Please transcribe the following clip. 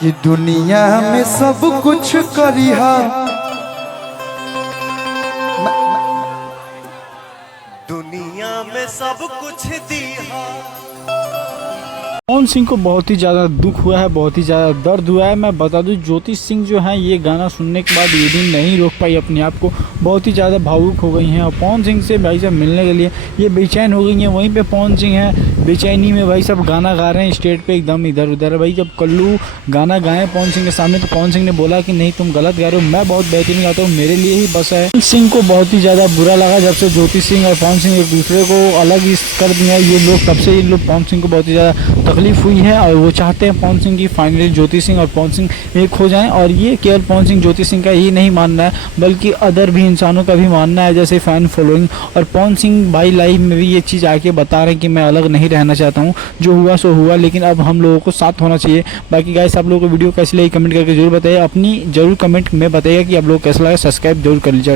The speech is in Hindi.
कि दुनिया में सब कुछ करिहा, दुनिया में सब कुछ दिया। पवन सिंह को बहुत ही ज़्यादा दुख हुआ है, बहुत ही ज़्यादा दर्द हुआ है। मैं बता दूं ज्योति सिंह जो है ये गाना सुनने के बाद ये दिन नहीं रोक पाई अपने आप को, बहुत ही ज़्यादा भावुक हो गई हैं और पवन सिंह से भाई साहब मिलने के लिए ये बेचैन हो गई हैं। वहीं पे पवन सिंह है बेचैनी में भाई साहब गाना गा रहे हैं स्टेज पे एकदम इधर उधर। भाई जब कल्लू गाना गाए पवन सिंह के सामने तो पवन सिंह ने बोला कि नहीं तुम गलत गा रहे हो, मैं बहुत बेहतरीन गाता हूँ, मेरे लिए ही बस है। पवन सिंह को बहुत ही ज़्यादा बुरा लगा जब से ज्योति सिंह और पवन सिंह एक दूसरे को अलग कर दिया ये लोग, तब से इन लोग पवन सिंह को बहुत ही ज़्यादा तकलीफ हुई है और वो चाहते हैं पवन सिंह की फाइनली ज्योति सिंह और पवन सिंह एक हो जाएं। और ये केवल पवन सिंह ज्योति सिंह का ही नहीं मानना है बल्कि अदर भी इंसानों का भी मानना है, जैसे फैन फॉलोइंग। और पवन सिंह भाई लाइफ में भी ये चीज़ आके बता रहे हैं कि मैं अलग नहीं रहना चाहता हूँ, जो हुआ सो हुआ, लेकिन अब हम लोगों को साथ होना चाहिए। बाकी गाइस आप लोगों को वीडियो कैसी लगी कमेंट करके जरूर बताइए, अपनी जरूर कमेंट में बताइएगा कि आप लोग कैसा लगा। सब्सक्राइब जरूर कर लीजिए।